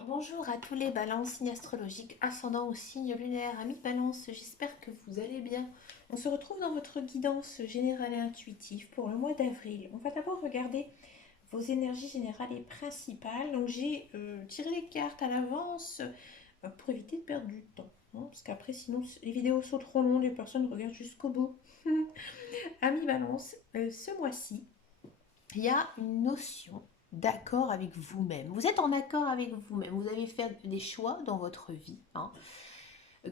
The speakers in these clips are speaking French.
Bonjour à tous les balances, signes astrologiques, ascendant au signe lunaire, amis de balance, j'espère que vous allez bien. On se retrouve dans votre guidance générale et intuitive pour le mois d'avril. On va d'abord regarder vos énergies générales et principales. Donc j'ai tiré les cartes à l'avance pour éviter de perdre du temps, hein, parce qu'après sinon les vidéos sont trop longues, les personnes regardent jusqu'au bout. Amis balance, ce mois-ci, il y a une notion d'accord avec vous-même. Vous êtes en accord avec vous-même. Vous avez fait des choix dans votre vie, hein,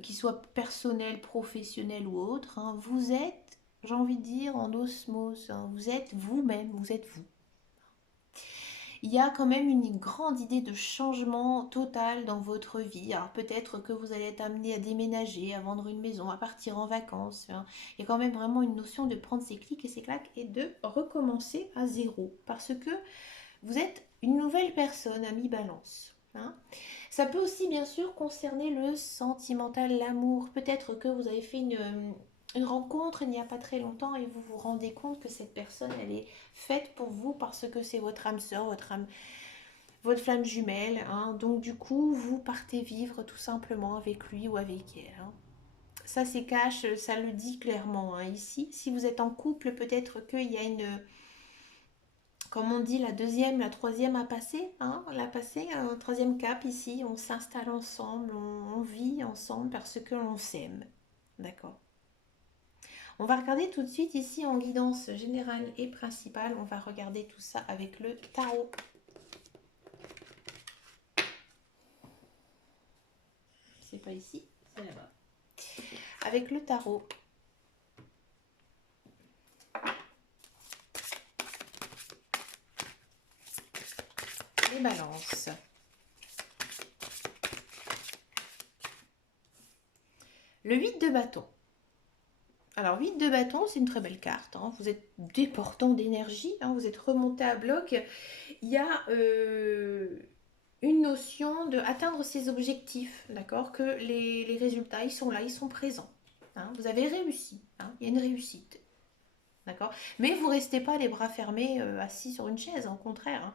qu'ils soient personnels, professionnels ou autres. Hein. Vous êtes, j'ai envie de dire, en osmose. Hein. Vous êtes vous-même, vous êtes vous. Il y a quand même une grande idée de changement total dans votre vie. Alors peut-être que vous allez être amené à déménager, à vendre une maison, à partir en vacances. Hein. Il y a quand même vraiment une notion de prendre ses clics et ses claques et de recommencer à zéro. Parce que vous êtes une nouvelle personne à mi-balance. Hein. Ça peut aussi bien sûr concerner le sentimental, l'amour. Peut-être que vous avez fait une rencontre il n'y a pas très longtemps et vous vous rendez compte que cette personne, elle est faite pour vous parce que c'est votre âme sœur, votre flamme jumelle. Hein. Donc du coup, vous partez vivre tout simplement avec lui ou avec elle. Hein. Ça, c'est cash, ça le dit clairement hein, ici. Si vous êtes en couple, peut-être qu'il y a une, comme on dit, la deuxième, la troisième à passer, hein, la passer, un troisième cap ici, on s'installe ensemble, on vit ensemble parce que l'on s'aime. D'accord. On va regarder tout de suite ici en guidance générale et principale, on va regarder tout ça avec le tarot. C'est pas ici, c'est là-bas. Avec le tarot. Les balances. Le 8 de bâton. Alors 8 de bâton, c'est une très belle carte. Hein. Vous êtes déportant d'énergie, hein. Vous êtes remonté à bloc. Il y a une notion de atteindre ses objectifs, d'accord, que les résultats, ils sont là, ils sont présents. Hein. Vous avez réussi, hein. Il y a une réussite, d'accord. Mais vous ne restez pas les bras fermés, assis sur une chaise, au contraire. Hein.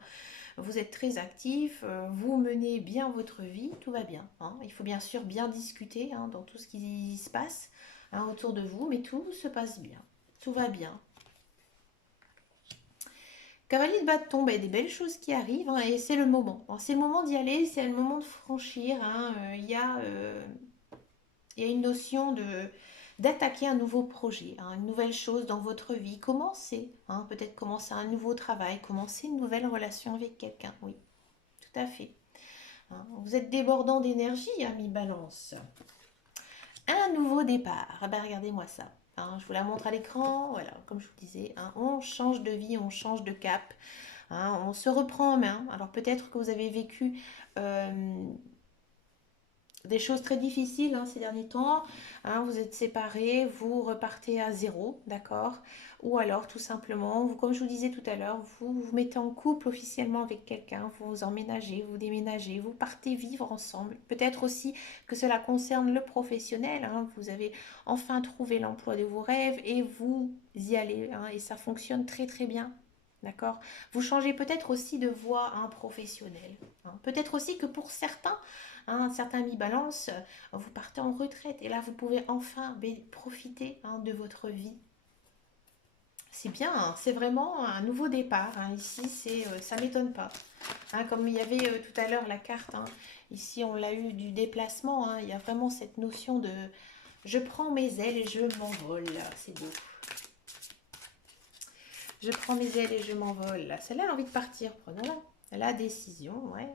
Vous êtes très actif, vous menez bien votre vie, tout va bien. Hein. Il faut bien sûr bien discuter hein, dans tout ce qui se passe hein, autour de vous, mais tout se passe bien, tout va bien. Cavalier de bâton, ben, des belles choses qui arrivent hein, et c'est le moment. C'est le moment d'y aller, c'est le moment de franchir. Hein, il y a une notion d'attaquer un nouveau projet, hein, une nouvelle chose dans votre vie. Commencer, hein, peut-être commencer un nouveau travail, commencer une nouvelle relation avec quelqu'un. Oui, tout à fait. Hein. Vous êtes débordant d'énergie, ami Balance. Un nouveau départ. Ah ben, regardez-moi ça. Hein, je vous la montre à l'écran. Voilà, comme je vous disais, hein, on change de vie, on change de cap. Hein, on se reprend en main. Alors peut-être que vous avez vécu des choses très difficiles hein, ces derniers temps. Hein, vous êtes séparés, vous repartez à zéro, d'accord. Ou alors tout simplement, vous, comme je vous disais tout à l'heure, vous vous mettez en couple officiellement avec quelqu'un, vous emménagez, vous déménagez, vous partez vivre ensemble. Peut-être aussi que cela concerne le professionnel. Hein, vous avez enfin trouvé l'emploi de vos rêves et vous y allez. Hein, et ça fonctionne très très bien. D'accord. Vous changez peut-être aussi de voie hein, professionnelle. Hein. Peut-être aussi que pour certains, hein, certains mi-balance, vous partez en retraite et là vous pouvez enfin profiter hein, de votre vie. C'est bien, hein, c'est vraiment un nouveau départ. Hein. Ici, ça m'étonne pas. Hein, comme il y avait tout à l'heure la carte, hein, ici on l'a eu du déplacement. Hein, il y a vraiment cette notion de je prends mes ailes et je m'envole. C'est beau. Je prends mes ailes et je m'envole. Celle-là, elle a envie de partir. Prenons-la. La décision, ouais.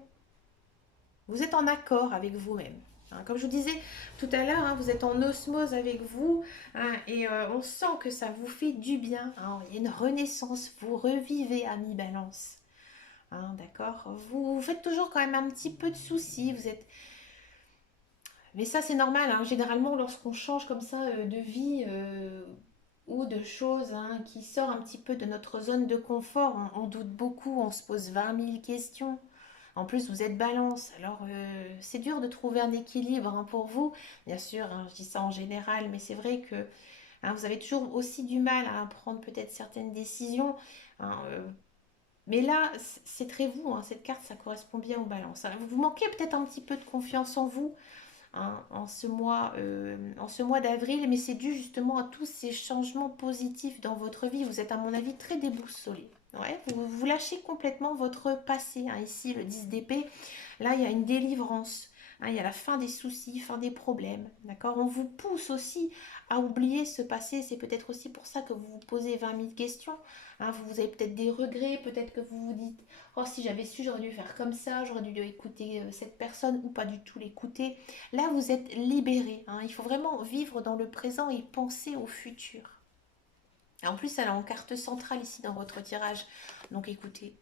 Vous êtes en accord avec vous-même. Hein. Comme je vous disais tout à l'heure, hein, vous êtes en osmose avec vous hein, et on sent que ça vous fait du bien. Hein. Il y a une renaissance, vous revivez à mi-balance. Hein, d'accord. Vous faites toujours quand même un petit peu de soucis. Vous êtes, mais ça c'est normal. Hein. Généralement, lorsqu'on change comme ça de vie ou de choses hein, qui sort un petit peu de notre zone de confort, on doute beaucoup, on se pose 20 000 questions. En plus, vous êtes balance, alors c'est dur de trouver un équilibre hein, pour vous. Bien sûr, hein, je dis ça en général, mais c'est vrai que hein, vous avez toujours aussi du mal à prendre peut-être certaines décisions. Hein, Mais là, c'est très vous, hein, cette carte, ça correspond bien aux balances. Hein. Vous manquez peut-être un petit peu de confiance en vous, hein, en ce mois d'avril, mais c'est dû justement à tous ces changements positifs dans votre vie. Vous êtes, à mon avis, très déboussolé. Ouais, vous lâchez complètement votre passé. Hein. Ici, le 10 d'épée, là, il y a une délivrance. Hein, il y a la fin des soucis, fin des problèmes. D'accord. On vous pousse aussi à oublier ce passé. C'est peut-être aussi pour ça que vous vous posez 20 000 questions. Hein, vous avez peut-être des regrets, peut-être que vous vous dites oh, si j'avais su, j'aurais dû faire comme ça, j'aurais dû écouter cette personne ou pas du tout l'écouter. Là, vous êtes libéré. Hein. Il faut vraiment vivre dans le présent et penser au futur. Et en plus, elle est en carte centrale ici dans votre tirage. Donc écoutez.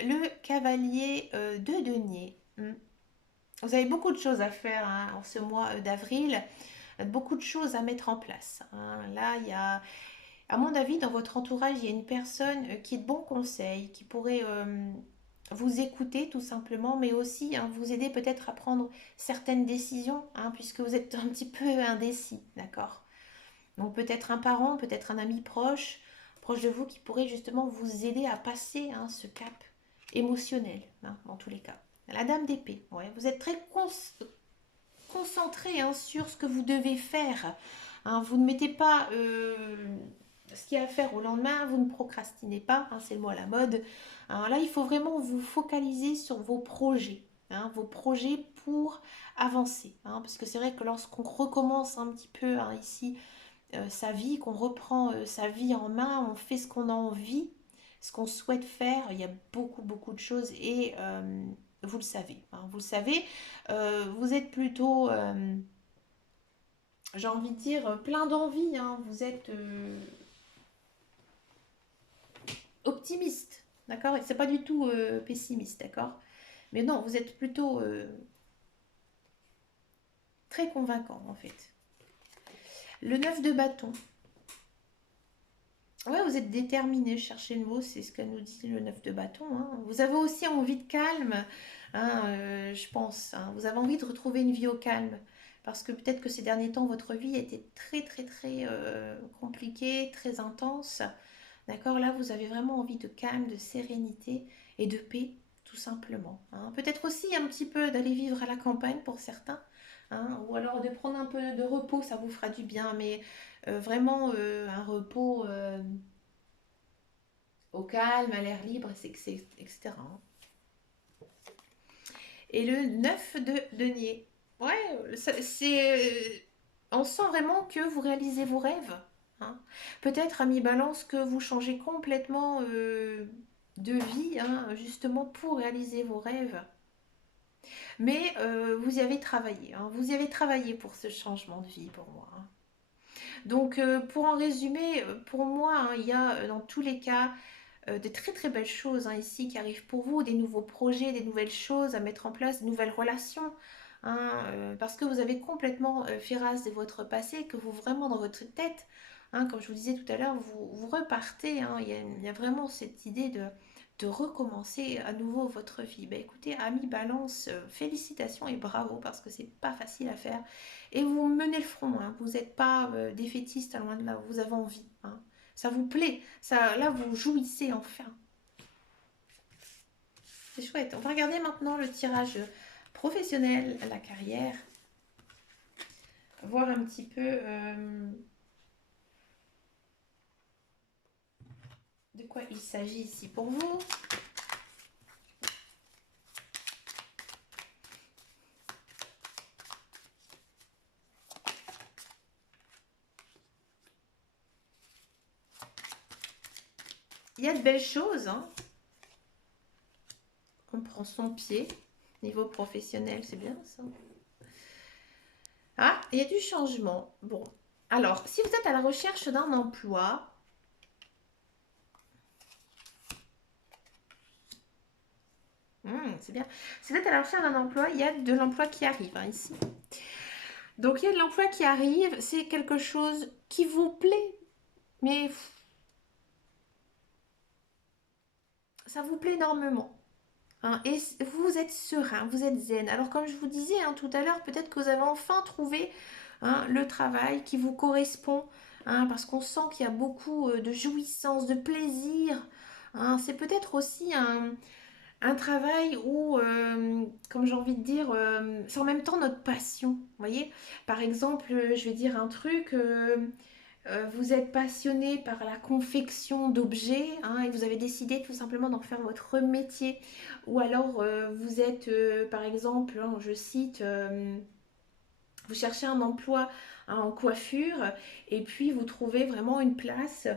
Le cavalier de denier. Vous avez beaucoup de choses à faire hein, en ce mois d'avril. Beaucoup de choses à mettre en place. Hein. Là, il y a, à mon avis, dans votre entourage, il y a une personne qui est de bons conseils, qui pourrait vous écouter tout simplement, mais aussi hein, vous aider peut-être à prendre certaines décisions, hein, puisque vous êtes un petit peu indécis, d'accord? Donc peut-être un parent, peut-être un ami proche, proche de vous, qui pourrait justement vous aider à passer hein, ce cap émotionnel, hein, dans tous les cas. La dame d'épée, ouais, vous êtes très concentré hein, sur ce que vous devez faire. Hein, vous ne mettez pas ce qu'il y a à faire au lendemain, vous ne procrastinez pas, hein, c'est le mot à la mode. Alors là, il faut vraiment vous focaliser sur hein, vos projets pour avancer. Hein, parce que c'est vrai que lorsqu'on recommence un petit peu hein, ici sa vie, qu'on reprend sa vie en main, on fait ce qu'on a envie, ce qu'on souhaite faire, il y a beaucoup, beaucoup de choses et vous le savez. Hein, vous le savez, vous êtes plutôt j'ai envie de dire, plein d'envie. Hein. Vous êtes optimiste, d'accord? Et c'est pas du tout pessimiste, d'accord? Mais non, vous êtes plutôt très convaincant, en fait. Le 9 de bâton. Ouais, vous êtes déterminé, cherchez le mot, c'est ce que nous dit le 9 de bâton. Hein. Vous avez aussi envie de calme, hein, je pense. Hein. Vous avez envie de retrouver une vie au calme. Parce que peut-être que ces derniers temps, votre vie était très, très, très compliquée, très intense. D'accord? Là, vous avez vraiment envie de calme, de sérénité et de paix, tout simplement. Hein. Peut-être aussi un petit peu d'aller vivre à la campagne pour certains. Hein, ou alors de prendre un peu de repos, ça vous fera du bien. Mais vraiment un repos au calme, à l'air libre, etc. Et le 9 de denier. Ouais, on sent vraiment que vous réalisez vos rêves. Hein. Peut-être, ami Balance, que vous changez complètement de vie, hein, justement pour réaliser vos rêves. Mais vous y avez travaillé. Hein. Vous y avez travaillé pour ce changement de vie pour moi. Hein. Donc, pour en résumer, pour moi, hein, il y a dans tous les cas de très très belles choses hein, ici qui arrivent pour vous, des nouveaux projets, des nouvelles choses à mettre en place, de nouvelles relations. Hein, parce que vous avez complètement fait race de votre passé, que vous vraiment dans votre tête, hein, comme je vous disais tout à l'heure, vous repartez. Hein, il y a vraiment cette idée de recommencer à nouveau votre vie. Ben, écoutez, ami Balance, félicitations et bravo parce que c'est pas facile à faire. Et vous menez le front, hein, vous n'êtes pas défaitiste, loin de là, vous avez envie. Hein. Ça vous plaît, ça, là vous jouissez enfin. C'est chouette. On va regarder maintenant le tirage professionnel, la carrière. Voir un petit peu de quoi il s'agit ici pour vous. Il y a de belles choses. Hein. On prend son pied. Niveau professionnel, c'est bien ça. Ah, il y a du changement. Bon. Alors, si vous êtes à la recherche d'un emploi, c'est bien. Si vous êtes à la recherche d'un emploi, il y a de l'emploi qui arrive hein, ici. Donc, il y a de l'emploi qui arrive. C'est quelque chose qui vous plaît. Mais ça vous plaît énormément. Hein, et vous êtes serein, vous êtes zen. Alors comme je vous disais hein, tout à l'heure, peut-être que vous avez enfin trouvé hein, le travail qui vous correspond, hein, parce qu'on sent qu'il y a beaucoup de jouissance, de plaisir. Hein. C'est peut-être aussi un travail où, comme j'ai envie de dire, c'est en même temps notre passion. Vous voyez? Par exemple, je vais dire un truc. Vous êtes passionné par la confection d'objets, hein, et vous avez décidé tout simplement d'en faire votre métier. Ou alors vous êtes, par exemple, hein, je cite, vous cherchez un emploi, hein, en coiffure et puis vous trouvez vraiment une place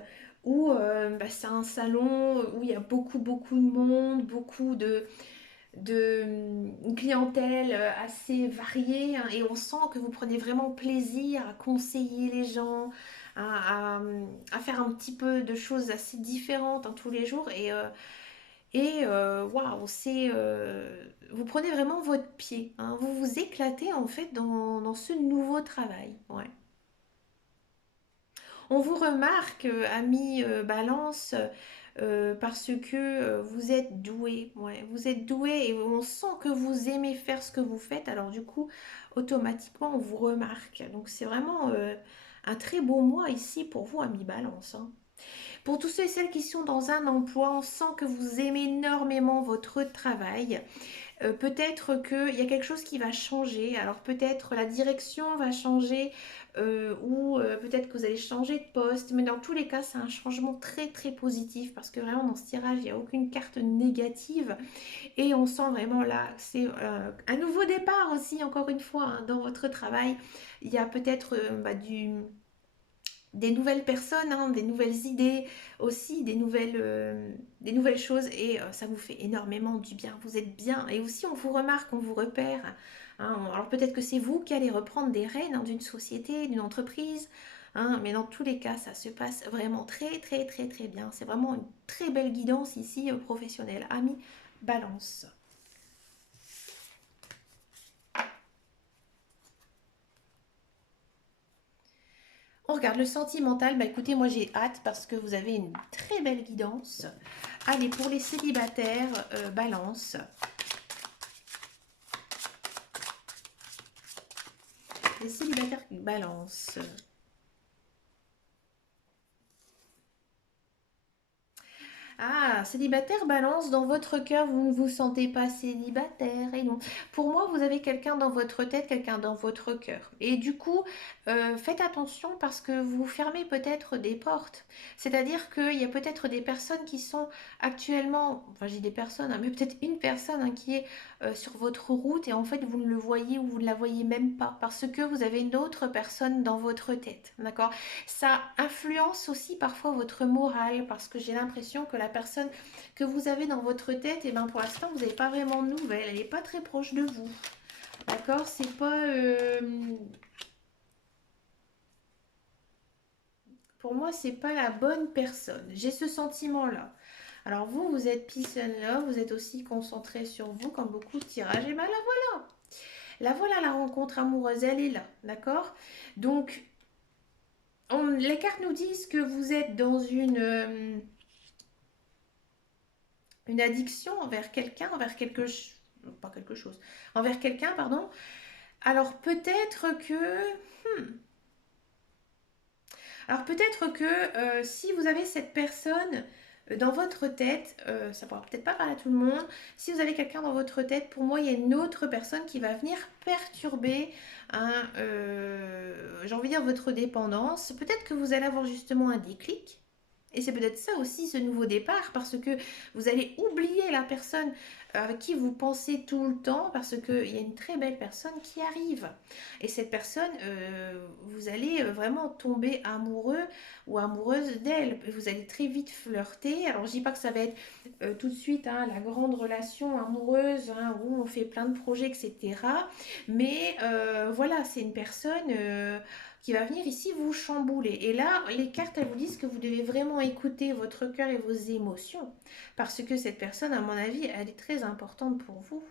où bah, c'est un salon où il y a beaucoup de monde, beaucoup de une clientèle assez variée, hein, et on sent que vous prenez vraiment plaisir à conseiller les gens, à, à- à faire un petit peu de choses assez différentes, hein, tous les jours waouh, vous prenez vraiment votre pied, hein, vous vous éclatez en fait dans ce nouveau travail. Ouais. On vous remarque, ami Balance, parce que vous êtes doué. Ouais, vous êtes doué et on sent que vous aimez faire ce que vous faites. Alors du coup, automatiquement, on vous remarque. Donc c'est vraiment un très beau mois ici pour vous, ami Balance. Hein. Pour tous ceux et celles qui sont dans un emploi, on sent que vous aimez énormément votre travail. Peut-être qu'il y a quelque chose qui va changer. Alors peut-être la direction va changer ou peut-être que vous allez changer de poste. Mais dans tous les cas, c'est un changement très positif parce que vraiment dans ce tirage, il n'y a aucune carte négative. Et on sent vraiment là, c'est un nouveau départ aussi, encore une fois, hein, dans votre travail. Il y a peut-être des nouvelles personnes, hein, des nouvelles idées aussi, des nouvelles choses et ça vous fait énormément du bien. Vous êtes bien et aussi on vous remarque, on vous repère. Hein. Alors peut-être que c'est vous qui allez reprendre des rênes, hein, d'une société, d'une entreprise, hein, mais dans tous les cas, ça se passe vraiment très bien. C'est vraiment une très belle guidance ici professionnelle. Ami Balance. On regarde le sentimental. Bah écoutez, moi j'ai hâte parce que vous avez une très belle guidance. Allez, pour les célibataires, balance. Les célibataires balance. Ah, célibataire balance, dans votre cœur, vous ne vous sentez pas célibataire. Et non. Pour moi, vous avez quelqu'un dans votre tête, quelqu'un dans votre cœur. Et du coup, faites attention parce que vous fermez peut-être des portes. C'est-à-dire qu'il y a peut-être des personnes qui sont actuellement, enfin j'ai des personnes, hein, mais peut-être une personne, hein, qui est sur votre route et en fait vous ne le voyez ou vous ne la voyez même pas parce que vous avez une autre personne dans votre tête. D'accord? Ça influence aussi parfois votre morale parce que j'ai l'impression que la personne que vous avez dans votre tête, et ben pour l'instant vous n'avez pas vraiment de nouvelles, elle n'est pas très proche de vous. D'accord? C'est pas. Pour moi, c'est pas la bonne personne. J'ai ce sentiment-là. Alors vous, vous êtes peace and love, vous êtes aussi concentré sur vous comme beaucoup de tirages. Et ben là voilà. Là voilà la rencontre amoureuse, elle est là. D'accord? Donc, les cartes nous disent que vous êtes dans une addiction envers quelqu'un, envers quelque chose, pas quelque chose, envers quelqu'un, pardon. Alors peut-être que si vous avez cette personne dans votre tête, ça ne pourra peut-être pas parler à tout le monde. Si vous avez quelqu'un dans votre tête, pour moi, il y a une autre personne qui va venir perturber, hein, j'ai envie de dire, votre dépendance. Peut-être que vous allez avoir justement un déclic. Et c'est peut-être ça aussi, ce nouveau départ, parce que vous allez oublier la personne avec qui vous pensez tout le temps, parce qu'il y a une très belle personne qui arrive. Et cette personne, vous allez vraiment tomber amoureux ou amoureuse d'elle. Vous allez très vite flirter. Alors je dis pas que ça va être tout de suite, hein, la grande relation amoureuse, hein, où on fait plein de projets, etc. Mais voilà, c'est une personne qui va venir ici vous chambouler. Et là, les cartes, elles vous disent que vous devez vraiment écouter votre cœur et vos émotions. Parce que cette personne, à mon avis, elle est très importante pour vous.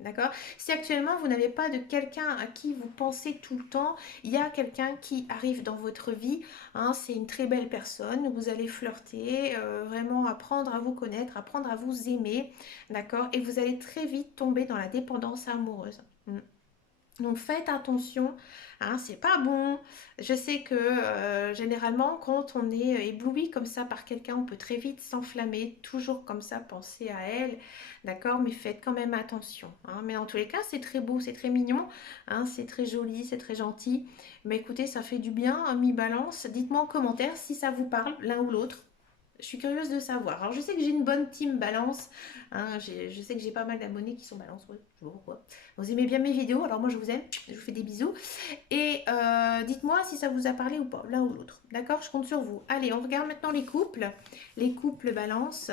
D'accord? Si actuellement vous n'avez pas de quelqu'un à qui vous pensez tout le temps, il y a quelqu'un qui arrive dans votre vie, hein, c'est une très belle personne, vous allez flirter, vraiment apprendre à vous connaître, apprendre à vous aimer, d'accord? Et vous allez très vite tomber dans la dépendance amoureuse. Mm. Donc faites attention, hein, c'est pas bon. Je sais que généralement quand on est ébloui comme ça par quelqu'un, on peut très vite s'enflammer, toujours comme ça penser à elle, d'accord? Mais faites quand même attention, hein. Mais en tous les cas, c'est très beau, c'est très mignon, hein, c'est très joli, c'est très gentil. Mais écoutez, ça fait du bien, hein, mi-balance. Dites-moi en commentaire si ça vous parle, l'un ou l'autre. Je suis curieuse de savoir. Alors je sais que j'ai une bonne team balance, hein, je sais que j'ai pas mal d'abonnés qui sont balance, ouais, je vois pourquoi. Vous aimez bien mes vidéos, alors moi je vous aime, je vous fais des bisous. Et dites-moi si ça vous a parlé ou pas, l'un ou l'autre. D'accord, je compte sur vous. Allez, on regarde maintenant les couples. Les couples balance.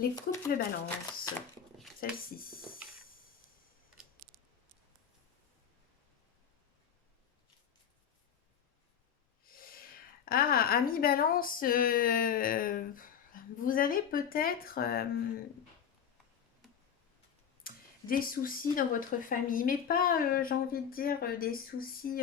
Les couples balance. Celle-ci. Ah, ami balance, vous avez peut-être des soucis dans votre famille, mais pas, j'ai envie de dire, des soucis,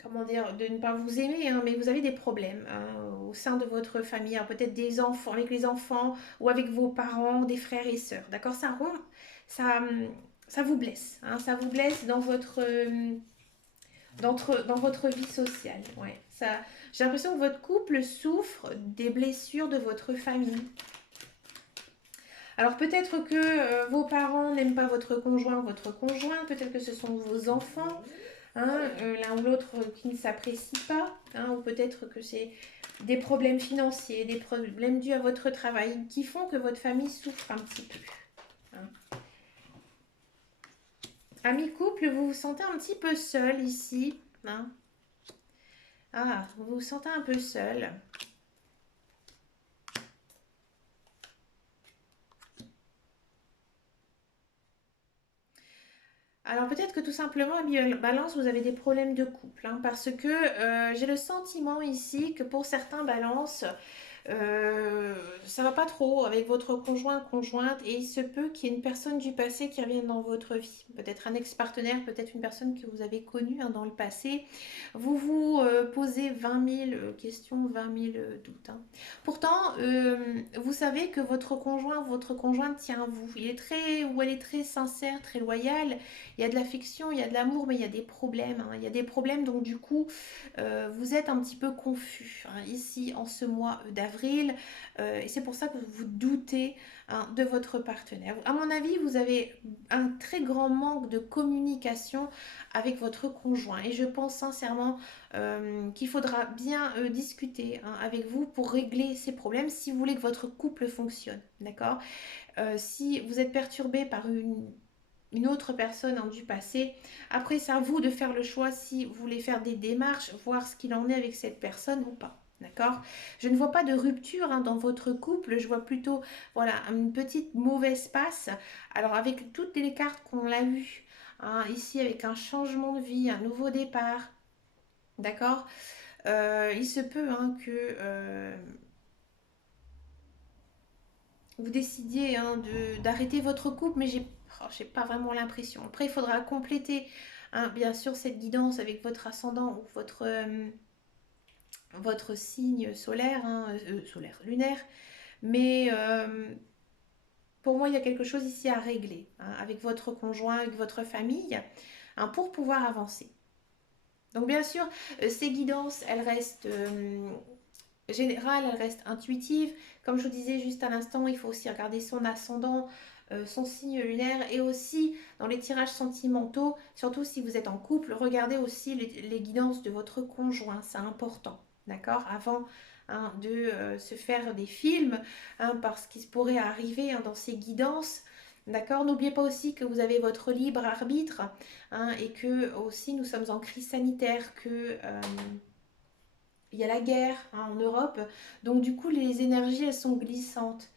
comment dire, de ne pas vous aimer, hein, mais vous avez des problèmes, hein, au sein de votre famille, alors peut-être des enfants, avec les enfants, ou avec vos parents, des frères et sœurs, d'accord? Ça, ça vous blesse, hein, ça vous blesse dans votre vie sociale, ouais. Ça, j'ai l'impression que votre couple souffre des blessures de votre famille. Alors peut-être que vos parents n'aiment pas votre conjoint, peut-être que ce sont vos enfants, hein, l'un ou l'autre qui ne s'apprécie pas, hein, ou peut-être que c'est des problèmes financiers, des problèmes dus à votre travail qui font que votre famille souffre un petit peu, hein. Ami couple, vous vous sentez un petit peu seul ici, hein. Ah, vous vous sentez un peu seul. Alors peut-être que tout simplement, ami balance, vous avez des problèmes de couple, hein, parce que j'ai le sentiment ici que pour certains balances, euh, ça va pas trop avec votre conjoint, conjointe, et il se peut qu'il y ait une personne du passé qui revienne dans votre vie. Peut-être un ex-partenaire, peut-être une personne que vous avez connue, hein, dans le passé. Vous vous posez 20 000 questions, 20 000 doutes, hein. Pourtant, vous savez que votre conjoint, votre conjointe tient à vous. Il est très, ou elle est très sincère, très loyale. Il y a de l'affection, il y a de l'amour, mais il y a des problèmes, hein. Il y a des problèmes, donc du coup, vous êtes un petit peu confus, hein, ici en ce mois d'avril, et c'est pour ça que vous doutez, hein, de votre partenaire. À mon avis, vous avez un très grand manque de communication avec votre conjoint et je pense sincèrement qu'il faudra bien discuter, hein, avec vous pour régler ces problèmes si vous voulez que votre couple fonctionne, d'accord? Si vous êtes perturbé par une autre personne, hein, du passé. Après, c'est à vous de faire le choix si vous voulez faire des démarches, voir ce qu'il en est avec cette personne ou pas. D'accord? Je ne vois pas de rupture, hein, dans votre couple. Je vois plutôt, voilà, une petite mauvaise passe. Alors, avec toutes les cartes qu'on l'a eues, hein, ici, avec un changement de vie, un nouveau départ, d'accord? Il se peut, hein, que vous décidiez, hein, d'arrêter votre couple, mais j'ai pas vraiment l'impression. Après, il faudra compléter, hein, bien sûr, cette guidance avec votre ascendant ou votre signe solaire, hein, solaire, lunaire. Mais pour moi, il y a quelque chose ici à régler, hein, avec votre conjoint, avec votre famille, hein, pour pouvoir avancer. Donc, bien sûr, ces guidances, elles restent générales, elles restent intuitives. Comme je vous disais juste à l'instant, il faut aussi regarder son ascendant, son signe lunaire et aussi dans les tirages sentimentaux, surtout si vous êtes en couple, regardez aussi les guidances de votre conjoint, c'est important, d'accord? Avant, hein, de se faire des films, hein, parce qu'il pourrait arriver, hein, dans ces guidances. D'accord. N'oubliez pas aussi que vous avez votre libre arbitre, hein, et que aussi nous sommes en crise sanitaire, que il y a la guerre, hein, en Europe. Donc du coup, les énergies, elles sont glissantes,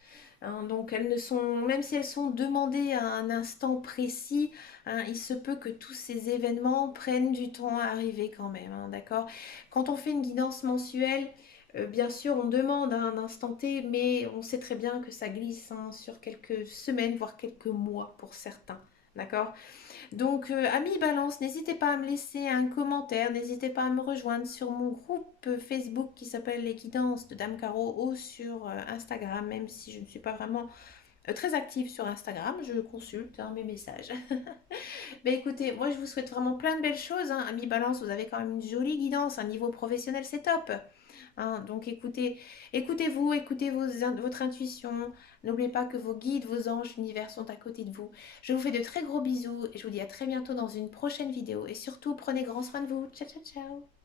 hein. Donc elles ne sont, même si elles sont demandées à un instant précis, hein, il se peut que tous ces événements prennent du temps à arriver quand même, hein, d'accord? Quand on fait une guidance mensuelle, bien sûr, on demande à un instant T, mais on sait très bien que ça glisse, hein, sur quelques semaines, voire quelques mois pour certains. D'accord? Donc, amis Balance, n'hésitez pas à me laisser un commentaire, n'hésitez pas à me rejoindre sur mon groupe Facebook qui s'appelle Les Guidances de Dame Caro ou sur Instagram, même si je ne suis pas vraiment très active sur Instagram, je consulte mes messages. Mais écoutez, moi je vous souhaite vraiment plein de belles choses, hein. Amis Balance, vous avez quand même une jolie guidance, un niveau professionnel, c'est top. Hein. Donc écoutez, écoutez-vous, écoutez votre intuition. N'oubliez pas que vos guides, vos anges, l'univers sont à côté de vous. Je vous fais de très gros bisous et je vous dis à très bientôt dans une prochaine vidéo. Et surtout, prenez grand soin de vous. Ciao, ciao, ciao.